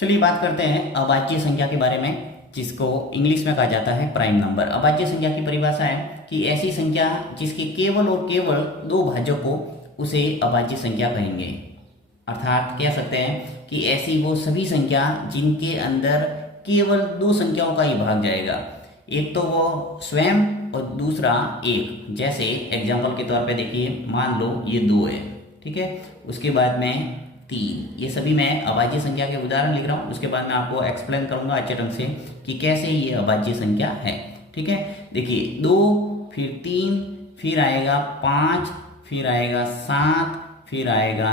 चलिए बात करते हैं अभाज्य संख्या के बारे में, जिसको इंग्लिश में कहा जाता है प्राइम नंबर। अभाज्य संख्या की परिभाषा है कि ऐसी संख्या जिसके केवल और केवल दो भाजक हो उसे अभाज्य संख्या कहेंगे। अर्थात कह सकते हैं कि ऐसी वो सभी संख्या जिनके अंदर केवल दो संख्याओं का ही भाग जाएगा, एक तो वो स्वयं और दूसरा एक। जैसे एग्जाम्पल के तौर पे देखिए, मान लो ये 2 है, ठीक है, उसके बाद में 3। ये सभी मैं अभाज्य संख्या के उदाहरण लिख रहा हूँ। उसके बाद मैं आपको एक्सप्लेन करूंगा अच्छे ढंग से कि कैसे ये अभाज्य संख्या है। ठीक है, देखिए 2, फिर 3, फिर आएगा 5, फिर आएगा 7, फिर आएगा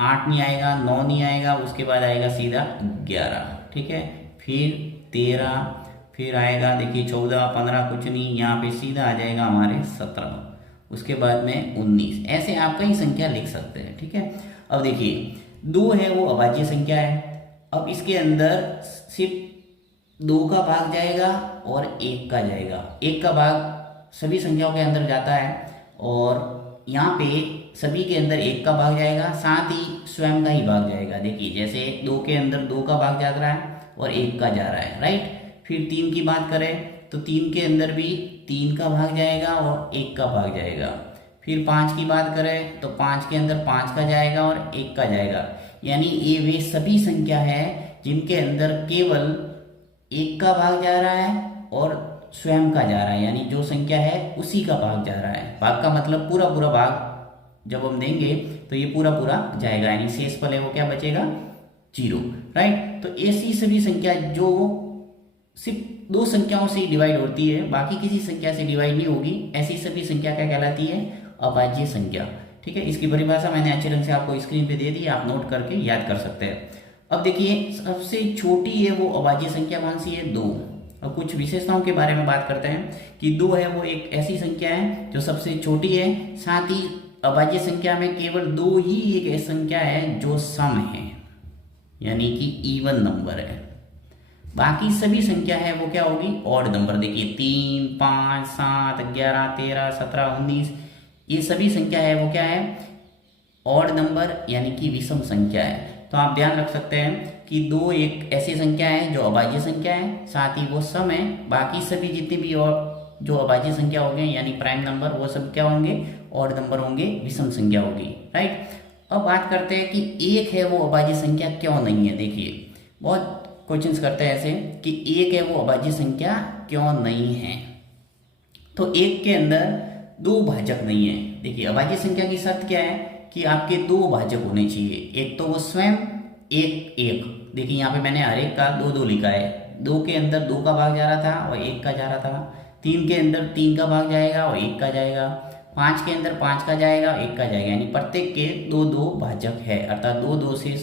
8 नहीं आएगा, 9 नहीं आएगा, उसके बाद आएगा सीधा 11। ठीक है, फिर 13, फिर आएगा देखिए 14, 15 कुछ नहीं, यहाँ पे सीधा आ जाएगा हमारे 17, उसके बाद में 19। ऐसे आप कई संख्या लिख सकते हैं। ठीक है, अब देखिए 2 है वो अभाज्य संख्या है। अब इसके अंदर सिर्फ 2 का भाग जाएगा और 1 का जाएगा। 1 का भाग सभी संख्याओं के अंदर जाता है और यहाँ पे सभी के अंदर 1 का भाग जाएगा, साथ ही स्वयं का ही भाग जाएगा। देखिए जैसे 2 के अंदर 2 का भाग जा रहा है और 1 का जा रहा है, राइट। फिर 3 की बात करें तो 3 के अंदर भी 3 का भाग जाएगा और 1 का भाग जाएगा। फिर 5 की बात करें तो 5 के अंदर 5 का जाएगा और 1 का जाएगा। यानी ये वे सभी संख्या है जिनके अंदर केवल 1 का भाग जा रहा है और स्वयं का जा रहा है, यानी जो संख्या है उसी का भाग जा रहा है। भाग का मतलब पूरा पूरा भाग जब हम देंगे तो ये पूरा पूरा जाएगा, यानी शेषफल है वो क्या बचेगा, 0, राइट। तो ऐसी सभी संख्या जो सिर्फ 2 संख्याओं से डिवाइड होती है, बाकी किसी संख्या से डिवाइड नहीं होगी, ऐसी सभी संख्या क्या कहलाती है, अभाज्य संख्या। ठीक है, इसकी परिभाषा मैंने अच्छे ढंग से आपको स्क्रीन पे दे दी, आप नोट करके याद कर सकते हैं। अब देखिए सबसे छोटी है वो अभाज्य संख्या कौन सी है, 2। अब कुछ विशेषताओं के बारे में बात करते हैं कि 2 है वो एक ऐसी संख्या है जो सबसे छोटी है, साथ ही अभाज्य संख्या में केवल 2 ही एक ऐसी संख्या है जो सम है, यानी कि इवन नंबर है। बाकी सभी संख्या है वो क्या होगी, ऑड नंबर। देखिए 3, 5, 7, 11, 13, 17, 19, ये सभी संख्या है वो क्या है, ऑड नंबर, यानी कि विषम संख्या है। तो आप ध्यान रख सकते हैं कि 2 एक ऐसी संख्या है जो अभाज्य संख्या है, साथ ही वो सम है। बाकी सभी जितने भी और जो अभाज्य संख्या होंगे यानी प्राइम नंबर, वो सब क्या होंगे, ऑड नंबर होंगे, विषम संख्या होगी, राइट। अब बात करते हैं कि 1 है वो अभाज्य संख्या क्यों नहीं है। देखिए बहुत क्वेश्चंस करते हैं ऐसे कि 1 है वो अभाज्य संख्या क्यों नहीं है। तो 1 के अंदर 2 भाजक नहीं है। देखिए अभाज्य संख्या की शर्त क्या है कि आपके 2 भाजक होने चाहिए, एक तो वो स्वयं, एक एक। देखिए यहाँ पे मैंने हर एक का 2-2 लिखा है। 2 के अंदर 2 का भाग जा रहा था और 1 का जा रहा था। 3 के अंदर 3 का भाग जाएगा और 1 का जाएगा। 5 के अंदर 5 का जाएगा और 1 का जाएगा, यानी प्रत्येक के 2-2 भाजक है, अर्थात 2-2 से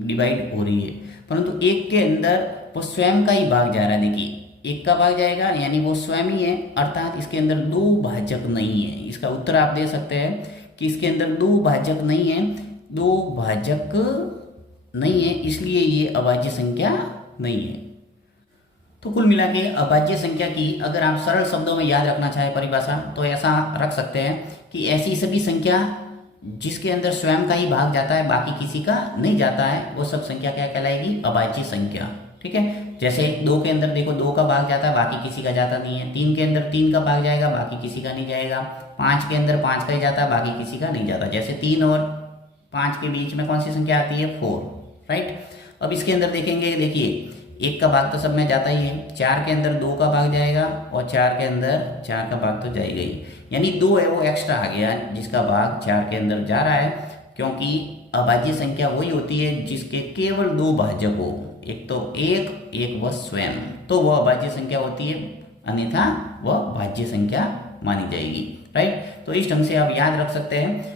डिवाइड हो रही है। परंतु 1 के अंदर वो स्वयं का ही भाग जा रहा है। देखिए 1 का भाग जाएगा यानी वो स्वयं ही है, अर्थात इसके अंदर 2 भाजक नहीं है। इसका उत्तर आप दे सकते हैं कि इसके अंदर 2 भाजक नहीं है, 2 भाजक नहीं है, इसलिए ये अभाज्य संख्या नहीं है। तो कुल मिला के अभाज्य संख्या की अगर आप सरल शब्दों में याद रखना चाहे परिभाषा, तो ऐसा रख सकते हैं कि ऐसी सभी संख्या जिसके अंदर स्वयं का ही भाग जाता है, बाकी किसी का नहीं जाता है, वो सब संख्या क्या कहलाएगी, अभाज्य संख्या। ठीक है, जैसे 2 के अंदर देखो 2 का भाग जाता है, बाकी किसी का जाता नहीं है। 3 के अंदर 3 का भाग जाएगा, बाकी किसी का नहीं जाएगा। 5 के अंदर 5 का ही जाता है, बाकी किसी का नहीं जाता। जैसे 3 और 5 के बीच में कौन सी संख्या आती है, 4, राइट। अब इसके अंदर देखेंगे, देखिए 1 का भाग तो सब में जाता ही है। 4 के अंदर 2 का भाग जाएगा और 4 के अंदर 4 का भाग तो जाएगा ही, यानी 2 है वो एक्स्ट्रा आ गया जिसका भाग 4 के अंदर जा रहा है, क्योंकि अभाज्य संख्या वही होती है जिसके केवल 2 भाजक हो, एक तो एक वह स्वयं, तो वह अभाज्य संख्या होती है, अन्यथा वह भाज्य संख्या मानी जाएगी, राइट। तो इस ढंग से आप याद रख सकते हैं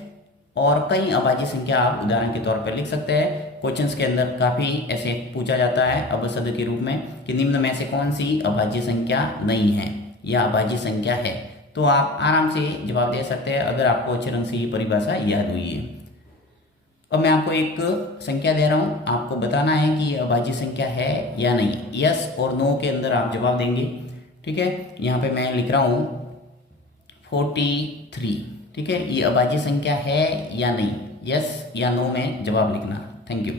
और कई अभाज्य संख्या आप उदाहरण के तौर पर लिख सकते हैं। क्वेश्चंस के अंदर काफी ऐसे पूछा जाता है अवशब्द के रूप में कि निम्न में से कौन सी अभाज्य संख्या नहीं है या अभाज्य संख्या है, तो आप आराम से जवाब दे सकते हैं अगर आपको अच्छे ढंग से ये परिभाषा याद हुई है। अब मैं आपको एक संख्या दे रहा हूँ, आपको बताना है कि ये अभाज्य संख्या है या नहीं। यस और नो के अंदर आप जवाब देंगे। ठीक है, यहाँ पे मैं लिख रहा हूँ 43। ठीक है, ये अभाज्य संख्या है या नहीं, यस या नो में जवाब लिखना। Thank you.